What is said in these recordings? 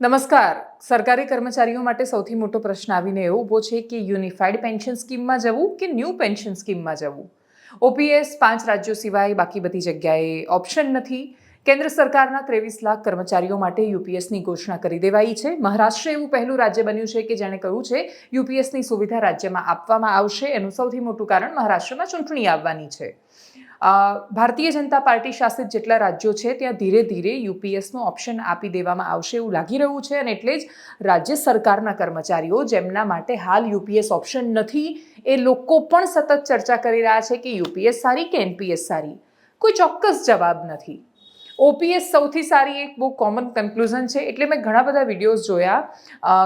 નમસ્કાર. સરકારી કર્મચારીઓ માટે સૌથી મોટો પ્રશ્ન આવીને એવો ઊભો છે કે યુનિફાઈડ પેન્શન સ્કીમમાં જવું કે ન્યૂ પેન્શન સ્કીમમાં જવું? ઓપીએસ પાંચ રાજ્યો સિવાય બાકી બધી જગ્યાએ ઓપ્શન નથી. કેન્દ્ર સરકારના ત્રેવીસ લાખ કર્મચારીઓ માટે યુપીએસની ઘોષણા કરી દેવાઈ છે. મહારાષ્ટ્ર એવું પહેલું રાજ્ય બન્યું છે કે જેણે કહ્યું છે, યુપીએસની સુવિધા રાજ્યમાં આપવામાં આવશે. એનું સૌથી મોટું કારણ મહારાષ્ટ્રમાં ચૂંટણી આવવાની છે. ભારતીય જનતા પાર્ટી શાસિત જેટલા રાજ્યો છે, ત્યાં ધીરે ધીરે યુપીએસનું ઓપ્શન આપી દેવામાં આવશે એવું લાગી રહ્યું છે અને એટલે જ રાજ્ય સરકારના કર્મચારીઓ જેમના માટે હાલ યુપીએસ ઓપ્શન નથી, એ લોકો પણ સતત ચર્ચા કરી રહ્યા છે કે યુપીએસ સારી કે એનપીએસ સારી? કોઈ ચોક્કસ જવાબ નથી. ઓપીએસ સૌથી સારી એક બહુ કોમન કન્ક્લુઝન છે. એટલે મેં ઘણા બધા વિડીયોઝ જોયા.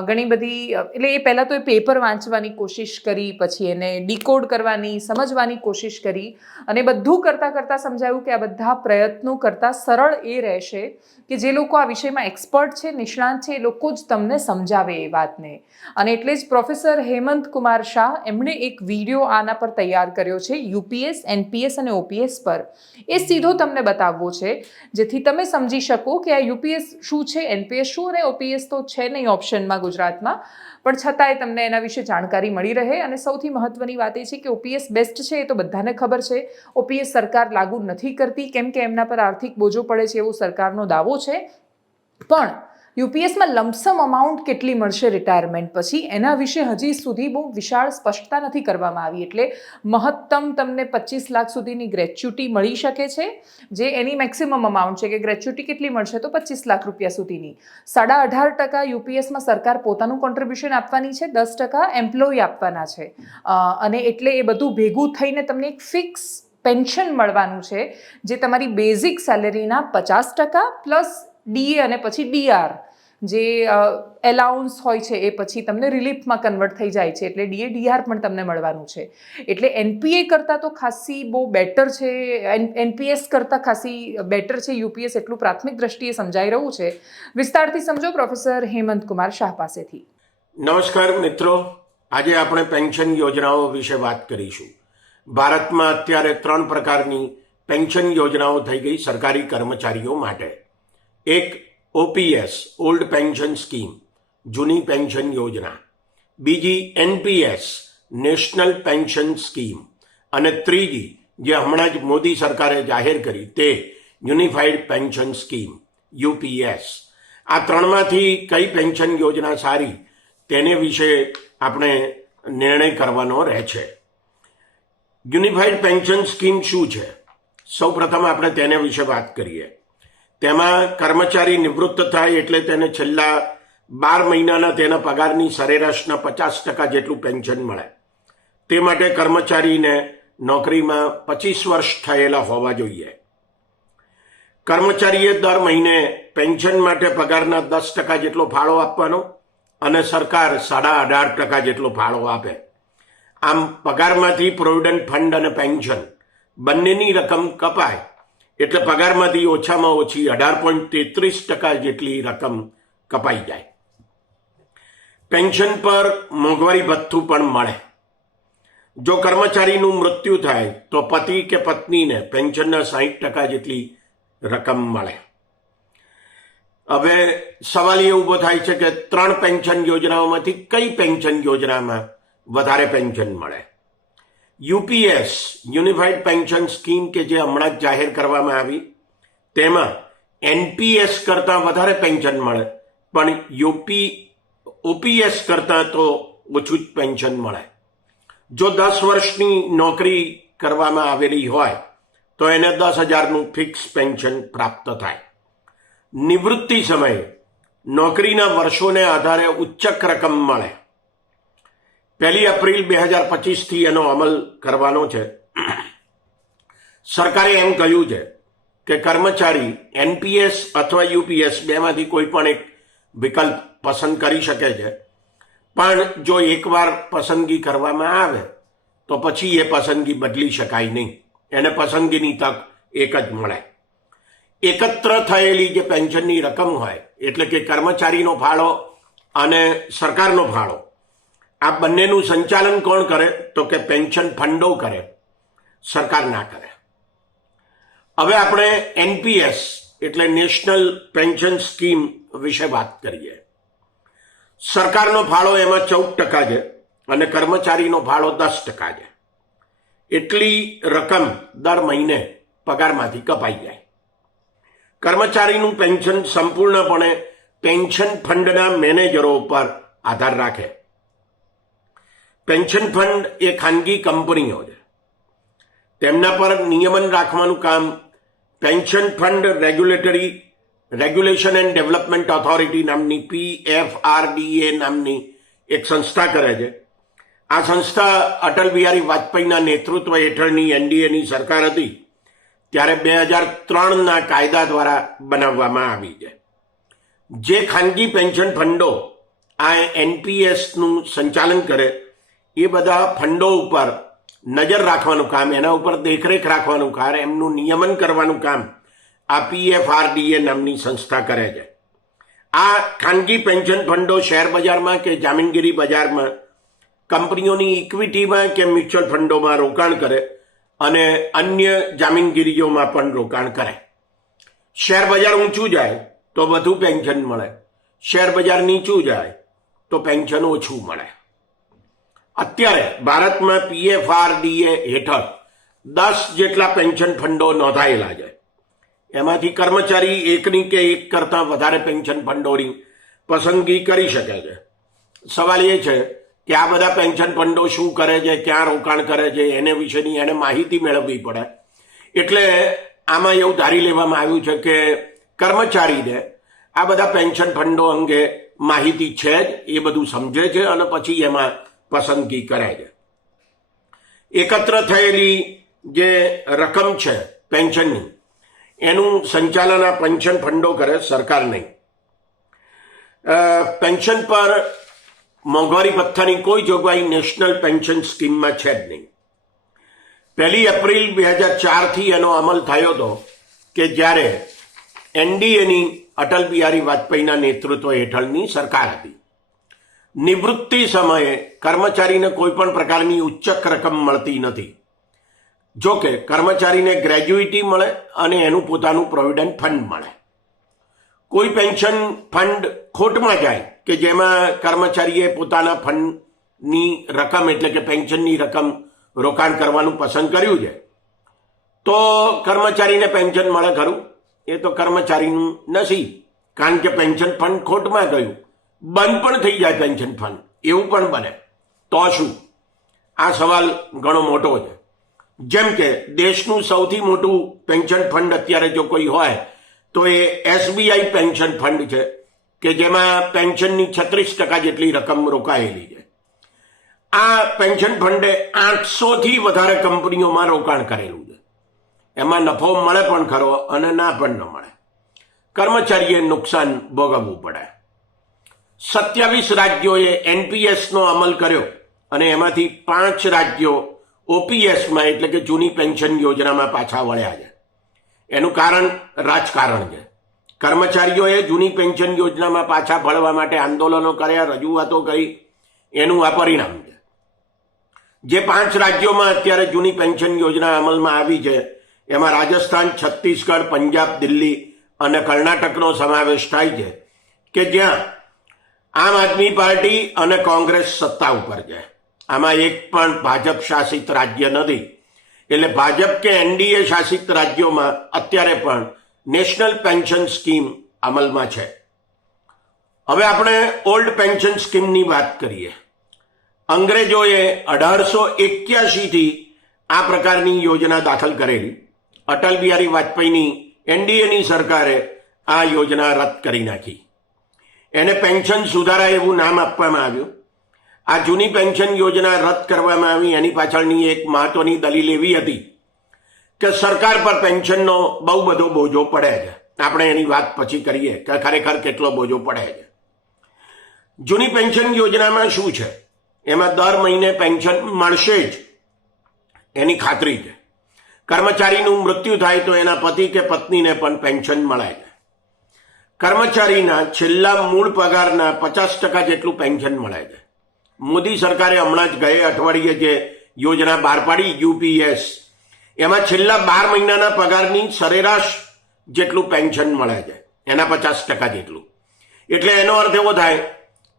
ઘણી બધી એટલે એ પહેલાં તો એ પેપર વાંચવાની કોશિશ કરી, પછી એને ડીકોડ કરવાની, સમજવાની કોશિશ કરી. અને બધું કરતાં કરતાં સમજાયું કે આ બધા પ્રયત્નો કરતાં સરળ એ રહેશે. કે જે લોકો આ વિષયમાં એક્સપર્ટ છે, નિષ્ણાંત છે, એ લોકો જ તમને સમજાવે એ વાતને. અને એટલે જ પ્રોફેસર હેમંત કુમાર શાહ એમણે એક વીડિયો આના પર તૈયાર કર્યો છે યુપીએસ એનપીએસ અને ઓપીએસ પર. એ સીધો તમને બતાવવો છે, જેથી તમે સમજી શકો કે આ યુપીએસ શું છે એનપીએસ શું અને ઓપીએસ તો છે નહીં ઓપ્શનમાં ગુજરાતમાં. પણ છતાંય તમને એના વિશે જાણકારી મળી રહે અને સૌથી મહત્વની વાત એ છે કે ઓપીએસ બેસ્ટ છે એ તો બધાને ખબર છે. ઓપીએસ સરકાર લાગુ નથી કરતી, કેમ કે એમના પર આર્થિક બોજો પડે છે એવો સરકારનો દાવો છે. પણ યુપીએસમાં લમસમ અમાઉન્ટ કેટલી મળશે રિટાયરમેન્ટ પછી? એના વિશે હજી સુધી બહુ વિશાળ સ્પષ્ટતા નથી કરવામાં આવી એટલે મહત્તમ તમને પચીસ લાખ સુધીની ગ્રેચ્યુટી મળી શકે છે, જે એની મેક્સિમમ અમાઉન્ટ છે કે ગ્રેચ્યુટી કેટલી મળશે તો પચીસ લાખ રૂપિયા સુધીની. સાડા અઢાર ટકા યુપીએસમાં સરકાર પોતાનું કોન્ટ્રીબ્યુશન આપવાની છે, દસ ટકા એમ્પ્લોય આપવાના છે. અને એટલે એ બધું ભેગું થઈને તમને એક ફિક્સ પેન્શન મળવાનું છે, જે તમારી બેઝિક સેલેરીના પચાસ ટકા પ્લસ ડીએ અને પછી ડીઆર જે એલાઉન્સ હોય છે એ પછી તમને રિલીફમાં કન્વર્ટ થઈ જાય છે, એટલે ડીએ ડીઆર પણ તમને મળવાનું છે. એટલે એનપીએ કરતાં તો ખાસી બહુ બેટર છે એનપીએસ કરતાં ખાસી બેટર છે યુપીએસ એટલું પ્રાથમિક દ્રષ્ટિએ સમજાઈ રહ્યું છે. વિસ્તારથી સમજો પ્રોફેસર હેમંત કુમાર શાહ પાસેથી. નમસ્કાર મિત્રો. આજે આપણે પેન્શન યોજનાઓ વિશે વાત કરીશું. ભારતમાં અત્યારે ત્રણ પ્રકારની પેન્શન યોજનાઓ થઈ ગઈ સરકારી કર્મચારીઓ માટે. એક ઓપીએસ ઓલ્ડ પેન્શન સ્કીમ જૂની પેન્શન યોજના. બીજી એનપીએસ નેશનલ પેન્શન સ્કીમ અને ત્રીજી, જે હમણાં જ મોદી સરકારે જાહેર કરી, તે યુનિફાઈડ પેન્શન સ્કીમ યુપીએસ આ ત્રણમાંથી કઈ પેન્શન યોજના સારી, તેને વિશે આપણે નિર્ણય કરવાનો રહે છે. યુનિફાઈડ પેન્શન સ્કીમ શું છે? સૌ પ્રથમ આપણે તેને વિશે વાત કરીએ. તેમાં કર્મચારી નિવૃત્ત થાય એટલે તેને છેલ્લા બાર મહિનાના તેના પગારની સરેરાશના પચાસ ટકા જેટલું પેન્શન મળે. તે માટે કર્મચારીને નોકરીમાં પચીસ વર્ષ થયેલા હોવા જોઈએ. કર્મચારીએ દર મહિને પેન્શન માટે પગારના દસ ટકા જેટલો ફાળો આપવાનો અને સરકાર સાડા અઢાર ટકા જેટલો ફાળો આપે. આમ પગારમાંથી પ્રોવિડન્ટ ફંડ અને પેન્શન બંનેની રકમ કપાય એટલે પગારમાંથી ઓછામાં ઓછી અઢાર પોઈન્ટ તેત્રીસ ટકા જેટલી રકમ કપાઈ જાય. પેન્શન પર મોંઘવારી ભથ્થું પણ મળે. જો કર્મચારીનું મૃત્યુ થાય, તો પતિ કે પત્નીને પેન્શનના સાહીઠ ટકા જેટલી રકમ મળે. હવે સવાલ એ ઊભો થાય છે કે ત્રણ પેન્શન યોજનાઓમાંથી કઈ પેન્શન યોજનામાં વધારે પેન્શન મળે? યુપીએસ યુનિફાઈડ પેન્શન સ્કીમ કે જે હમણાં જ જાહેર કરવામાં આવી, તેમાં એનપીએસ કરતાં વધારે પેન્શન મળે, પણ યુપી ઓપીએસ કરતાં તો ઓછું જ પેન્શન મળે. જો દસ વર્ષની નોકરી કરવામાં આવેલી હોય, તો એને દસ હજારનું ફિક્સ પેન્શન પ્રાપ્ત થાય. નિવૃત્તિ સમયે નોકરીના વર્ષોને આધારે ઉચ્ચક રકમ મળે. પહેલી એપ્રિલ બે હજાર પચીસથી એનો અમલ કરવાનો છે. સરકારે એમ કહ્યું છે કે કર્મચારી એનપીએસ અથવા યુપીએસ બેમાંથી કોઈ પણ એક વિકલ્પ પસંદ કરી શકે છે. પણ જો એકવાર પસંદગી કરવામાં આવે, તો પછી એ પસંદગી બદલી શકાય નહીં. એને પસંદગીની તક એક જ મળે. એકત્ર થયેલી જે પેન્શનની રકમ હોય, એટલે કે કર્મચારીનો ફાળો અને સરકારનો ફાળો આ બંનેનું સંચાલન કોણ કરે? તો કે પેન્શન ફંડો કરે. સરકાર ના કરે. હવે આપણે એનપીએસ, એટલે નેશનલ પેન્શન સ્કીમ વિશે વાત કરીએ. સરકારનો ફાળો એમાં ચૌદ ટકા છે અને કર્મચારીનો ફાળો દસ ટકા છે. એટલી રકમ દર મહિને પગારમાંથી કપાઈ જાય. કર્મચારીનું પેન્શન સંપૂર્ણપણે પેન્શન ફંડના મેનેજરો ઉપર આધાર રાખે. પેન્શન ફંડ એ ખાનગી કંપનીઓ છે તેમના પર નિયમન રાખવાનું કામ pension fund regulatory, regulation and development authority નામની P F R D A નામની એક સંસ્થા કરે છે. આ સંસ્થા અટલ બિહારી વાજપેયીના નેતૃત્વ હેઠળની એનડીએની સરકાર હતી, ત્યારે બે હજાર ત્રણના કાયદા દ્વારા બનાવવામાં આવી છે. જે ખાનગી પેન્શન ફંડો આ એનપીએસનું સંચાલન કરે એ બધા ફંડો ઉપર નજર રાખવાનું કામ, એના ઉપર દેખરેખ રાખવાનું કામ, એમનું નિયમન કરવાનું કામ આ પીએફઆરડીએ નામની સંસ્થા કરે છે. આ ખાનગી પેન્શન ફંડો શેર બજારમાં કે જામીનગીરી બજારમાં કંપનીઓની ઇક્વિટીમાં કે મ્યુચ્યુઅલ ફંડોમાં રોકાણ કરે અને અન્ય જામીનગીરીઓમાં પણ રોકાણ કરે. શેર બજાર ઊંચું જાય તો વધુ પેન્શન મળે. શેર બજાર નીચું જાય તો પેન્શન ઓછું મળે. અત્યારે ભારતમાં પીએફઆરડીએ હેઠળ દસ જેટલા પેન્શન ફંડો નોંધાયેલા છે. એમાંથી કર્મચારી એકની કે એક કરતાં વધારે પેન્શન ફંડોની પસંદગી કરી શકે છે. સવાલ એ છે કે આ બધા પેન્શન ફંડો શું કરે છે, ક્યાં રોકાણ કરે છે, એને વિશેની એને માહિતી મેળવવી પડે. એટલે આમાં એવું ધારી લેવામાં આવ્યું છે કે કર્મચારીને આ બધા પેન્શન ફંડો અંગે માહિતી છે જ, એ બધું સમજે છે અને પછી એમાં પસંદગી કરાઈ છે. એકત્ર થયેલી જે રકમ છે, પેન્શનની, એનું સંચાલન આ પેન્શન ફંડો કરે, સરકાર નહીં. પેન્શન પર મોંઘવારી ભથ્થાની કોઈ જોગવાઈ નેશનલ પેન્શન સ્કીમમાં છે જ નહીં. પહેલી એપ્રિલ બે હજાર ચારથી એનો અમલ થયો હતો કે જ્યારે એનડીએની અટલ બિહારી વાજપેયીના નેતૃત્વ હેઠળની સરકાર હતી. નિવૃત્તિ સમયે કર્મચારીને કોઈ પણ પ્રકારની ઉચ્ચક રકમ મળતી નથી. જો કે કર્મચારીને ગ્રેજ્યુઇટી મળે અને એનું પોતાનું પ્રોવિડન્ટ ફંડ મળે. કોઈ પેન્શન ફંડ ખોટમાં જાય કે જેમાં કર્મચારીએ પોતાના ફંડની રકમ એટલે કે પેન્શનની રકમ રોકાણ કરવાનું પસંદ કર્યું છે, તો કર્મચારીને પેન્શન મળે ખરું? એ તો કર્મચારીનું નસીબ. કારણ કે પેન્શન ફંડ ખોટમાં ગયું. બંધ પણ થઈ જાય પેન્શન ફંડ એવું પણ બને. તો શું? આ સવાલ ઘણો મોટો છે. જેમ કે દેશનું સૌથી મોટું પેન્શન ફંડ અત્યારે જો કોઈ હોય, તો એ એસબીઆઈ પેન્શન ફંડ છે, કે જેમાં પેન્શનની છત્રીસ ટકા જેટલી રકમ રોકાયેલી છે. આ પેન્શન ફંડે આઠસોથી વધારે કંપનીઓમાં રોકાણ કરેલું છે. એમાં નફો મળે પણ ખરો અને ના પણ ન મળે. કર્મચારીએ નુકસાન ભોગવવું પડે. સત્યાવીસ રાજ્યોએ એનપીએસનો અમલ કર્યો અને એમાંથી પાંચ રાજ્યો ઓપીએસમાં એટલે કે જૂની પેન્શન યોજનામાં પાછા વળ્યા છે. એનું કારણ રાજકારણ છે. કર્મચારીઓએ જૂની પેન્શન યોજનામાં પાછા ભળવા માટે આંદોલનો કર્યા, રજૂઆતો કરી, એનું આ પરિણામ છે. જે પાંચ રાજ્યોમાં અત્યારે જૂની પેન્શન યોજના અમલમાં આવી છે, એમાં રાજસ્થાન, છત્તીસગઢ, પંજાબ, દિલ્હી અને કર્ણાટકનો સમાવેશ થાય છે કે જ્યાં આમ આદમી પાર્ટી અને કોંગ્રેસ સત્તા ઉપર છે. આમાં એક પણ ભાજપ શાસિત રાજ્ય નથી. એટલે ભાજપ કે એનડીએ શાસિત રાજ્યોમાં અત્યારે પણ નેશનલ પેન્શન સ્કીમ અમલમાં છે. હવે આપણે ઓલ્ડ પેન્શન સ્કીમની વાત કરીએ. અંગ્રેજોએ અઢારસો એક્યાસીથી આ પ્રકારની યોજના દાખલ કરેલી. અટલ બિહારી વાજપેયીની એનડીએની સરકારે આ યોજના રદ કરી નાખી. એને પેન્શન સુધારા એવું નામ આપવામાં આવ્યું. આ જૂની પેન્શન યોજના રદ કરવામાં આવી. એની પાછળની એક મહત્વની દલીલ એવી હતી કે સરકાર પર પેન્શનનો બહુ બધો બોજો પડે છે. આપણે એની વાત પછી કરીએ કે ખરેખર કેટલો બોજો પડે છે. જૂની પેન્શન યોજનામાં શું છે? એમાં દર મહિને પેન્શન મળશે જ. એની ખાતરી છે. કર્મચારીનું મૃત્યુ થાય તો એના પતિ કે પત્નીને પણ પેન્શન મળે છે. કર્મચારીના છેલ્લા મૂળ પગારના પચાસ ટકા જેટલું પેન્શન મળે છે. મોદી સરકારે હમણાં જ ગયે અઠવાડિયે જે યોજના બહાર પાડી યુપીએસ એમાં છેલ્લા બાર મહિનાના પગારની સરેરાશ જેટલું પેન્શન મળે છે. એના પચાસ ટકા જેટલું. એટલે એનો અર્થ એવો થાય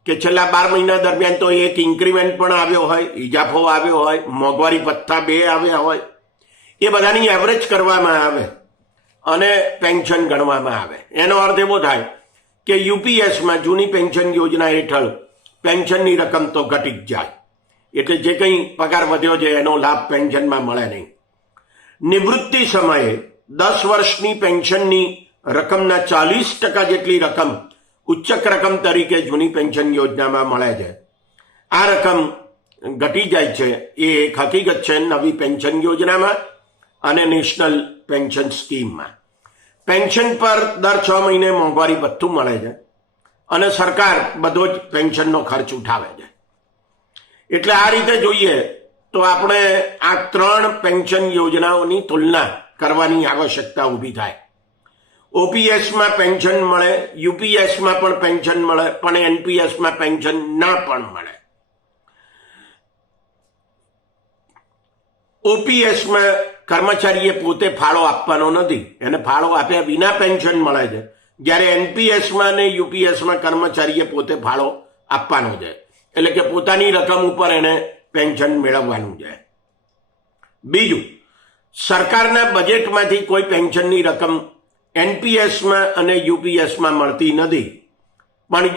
કે છેલ્લા બાર મહિના દરમિયાન તો એક ઇન્ક્રીમેન્ટ પણ આવ્યો હોય, ઇજાફો આવ્યો હોય, મોંઘવારી પથ્થા બે આવ્યા હોય. એ બધાની એવરેજ કરવામાં આવે. અને પેન્શન ગણવામાં આવે. એનો અર્થ એવો થાય કે યુપીએસમાં જૂની પેન્શન યોજના હેઠળ પેન્શનની રકમ તો ઘટી જાય. એટલે જે કંઈ પગાર વધ્યો છે એનો લાભ પેન્શનમાં મળે નહીં. નિવૃત્તિ સમયે દસ વર્ષની પેન્શનની રકમના ચાલીસ ટકા જેટલી રકમ ઉચ્ચક રકમ તરીકે જૂની પેન્શન યોજનામાં મળે છે. આ રકમ ઘટી જાય છે. એ એક હકીકત છે નવી પેન્શન યોજનામાં. અને નેશનલ પેન્શન સ્કીમમાં. પેન્શન પર દર છ મહિને મોંઘવારી ભથ્થું મળે છે અને સરકાર બધો જ પેન્શનનો ખર્ચ ઉઠાવે છે. એટલે આ રીતે જોઈએ તો આપણે આ ત્રણ પેન્શન યોજનાઓની તુલના કરવાની આવશ્યકતા ઊભી થાય. ઓપીએસમાં પેન્શન મળે, યુપીએસમાં પણ પેન્શન મળે, પણ એનપીએસમાં પેન્શન ન પણ મળે. ઓપીએસમાં કર્મચારીએ પોતે ફાળો આપવાનો નથી. એને ફાળો આપ્યા વિના પેન્શન મળે છે. જ્યારે એનપીએસમાં અને યુપીએસમાં કર્મચારીએ પોતે ફાળો આપવાનો છે. એટલે કે પોતાની રકમ ઉપર એને પેન્શન મેળવવાનું છે. બીજું, સરકારના બજેટમાંથી કોઈ પેન્શનની રકમ એનપીએસમાં અને યુપીએસમાં મળતી નથી. પણ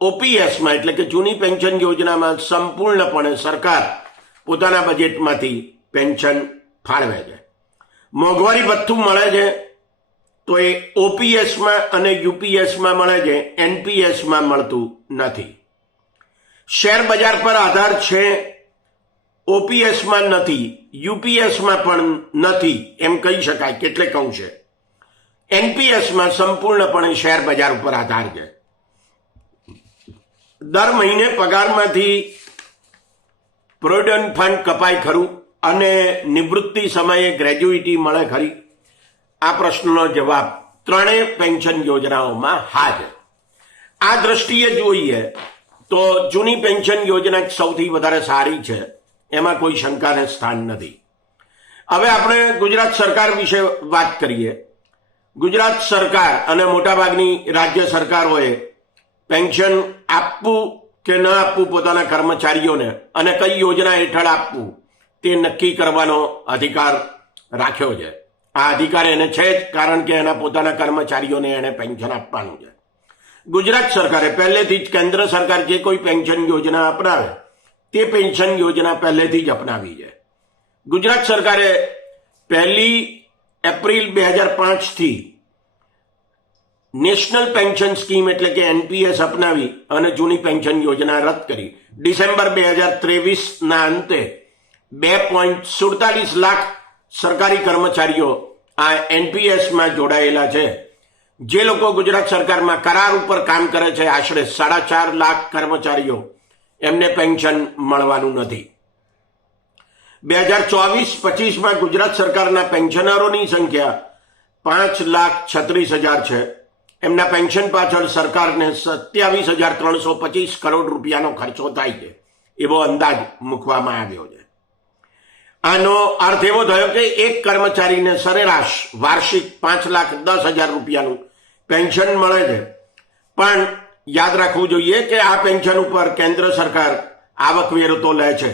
ઓપીએસમાં એટલે કે જૂની પેન્શન યોજનામાં સંપૂર્ણપણે સરકાર પોતાના બજેટમાંથી પેન્શન ફાળવે છે. મોંઘવારી ભથ્થું મળે છે તો એ ઓપીએસમાં અને યુપીએસમાં મળે છે, એનપીએસમાં મળતું નથી. શેર બજાર પર આધાર છે, ઓપીએસમાં નથી, યુપીએસમાં પણ નથી, એમ કહી શકાય, કેટલે કહું છે. એનપીએસમાં સંપૂર્ણપણે શેર બજાર ઉપર આધાર છે. દર મહિને પગારમાંથી પ્રોવિડન્ટ ફંડ કપાય ખરું અને નિવૃત્તિ સમયે ગ્રેજ્યુઇટી મળે ખરી? આ પ્રશ્નનો જવાબ ત્રણેય પેન્શન યોજનાઓમાં હાજર. આ દ્રષ્ટિએ જોઈએ તો જૂની પેન્શન યોજના સૌથી વધારે સારી છે. એમાં કોઈ શંકાને સ્થાન નથી. હવે આપણે ગુજરાત સરકાર વિશે વાત કરીએ. ગુજરાત સરકાર અને મોટાભાગની રાજ્ય સરકારોએ પેન્શન આપવું કે ન આપવું પોતાના કર્મચારીઓને અને કઈ યોજના હેઠળ આપવું, તે નક્કી કરવાનો અધિકાર રાખ્યો છે. આ અધિકાર એને છે જ કારણ કે એના પોતાના કર્મચારીઓને એને પેન્શન આપવાનું છે. ગુજરાત સરકારે પહેલેથી જ કેન્દ્ર સરકાર જે કોઈ પેન્શન યોજના અપનાવે, તે પેન્શન યોજના પહેલેથી જ અપનાવી છે. ગુજરાત સરકારે પહેલી એપ્રિલ બે હજાર પાંચથી નેશનલ પેન્શન સ્કીમ એટલે કે એનપીએસ અપનાવી અને જૂની પેન્શન યોજના રદ કરી. ડિસેમ્બર બે હજાર ત્રેવીસના અંતે બે પોઈન્ટ સુડતાલીસ લાખ સરકારી કર્મચારીઓ આ એનપીએસમાં જોડાયેલા છે. જે લોકો ગુજરાત સરકારમાં કરાર ઉપર કામ કરે છે, આશરે સાડા ચાર લાખ કર્મચારીઓ એમને પેન્શન મળવાનું નથી. બે હજાર ચોવીસ પચીસમાં ગુજરાત સરકારના પેન્શનરોની સંખ્યા પાંચ લાખ છત્રીસ હજાર છે. એમના પેન્શન પાછળ સરકારને સત્યાવીસ હજાર ત્રણસો પચીસ કરોડ રૂપિયાનો ખર્ચો થાય છે, એવો અંદાજ મૂકવામાં આવ્યો છે. આનો અર્થ એવો થયો કે એક કર્મચારીને સરેરાશ વાર્ષિક પાંચ લાખ દસ હજાર રૂપિયાનું પેન્શન મળે છે. પણ યાદ રાખવું જોઈએ કે આ પેન્શન ઉપર કેન્દ્ર સરકાર આવકવેરો તો લે છે.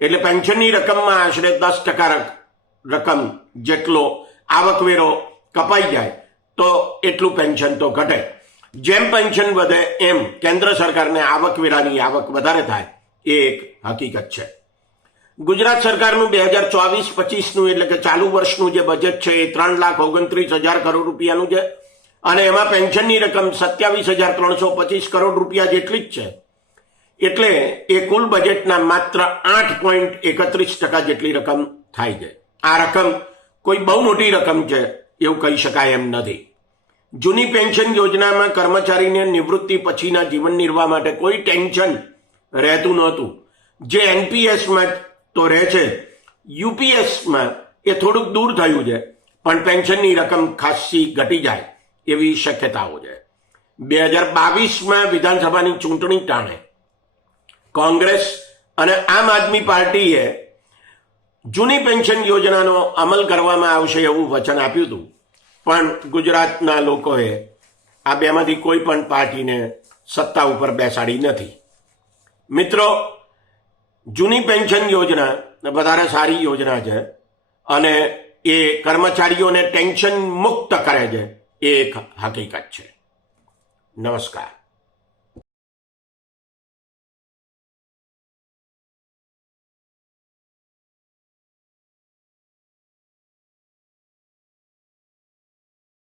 એટલે પેન્શનની રકમમાં આશરે દસ ટકા રકમ જેટલો આવકવેરો કપાઈ જાય. તો એટલું પેન્શન તો ઘટે. જેમ પેન્શન વધે એમ કેન્દ્ર સરકારને આવકવેરાની આવક વધારે થાય, એ એક હકીકત છે. ગુજરાત સરકારનું બે હજાર ચોવીસ પચીસનું એટલે કે ચાલુ વર્ષનું જે બજેટ છે એ ત્રણ લાખ ઓગણત્રીસ હજાર કરોડ રૂપિયાનું છે. અને એમાં પેન્શનની રકમ સત્યાવીસ હજાર ત્રણસો પચીસ કરોડ રૂપિયા જેટલી જ છે. એટલે એ કુલ બજેટના માત્ર આઠ પોઈન્ટ એકત્રીસ ટકા જેટલી રકમ થાય છે. આ રકમ કોઈ બહુ મોટી રકમ છે એવું કહી શકાય એમ નથી. જૂની પેન્શન યોજનામાં કર્મચારીને નિવૃત્તિ પછીના જીવન નિર્વાહ માટે કોઈ ટેન્શન રહેતું નહોતું. જે એનપીએસમાં તો રહે છે, યુપીએસમાં એ થોડુંક દૂર થયું છે, પણ પેન્શનની રકમ ખાસી ઘટી જાય એવી શક્યતાઓ છે. બે હજાર બાવીસમાં વિધાનસભાની ચૂંટણી ટાણે કોંગ્રેસ અને આમ આદમી પાર્ટીએ જૂની પેન્શન યોજનાનો અમલ કરવામાં આવશે એવું વચન આપ્યું હતું. પણ ગુજરાતના લોકોએ આ બેમાંથી કોઈ પણ પાર્ટીને સત્તા ઉપર બેસાડી નથી. મિત્રો, જૂની પેન્શન યોજના વધારે સારી યોજના છે અને એ કર્મચારીઓને ટેન્શન મુક્ત કરે છે. એ એક હકીકત છે. નમસ્કાર.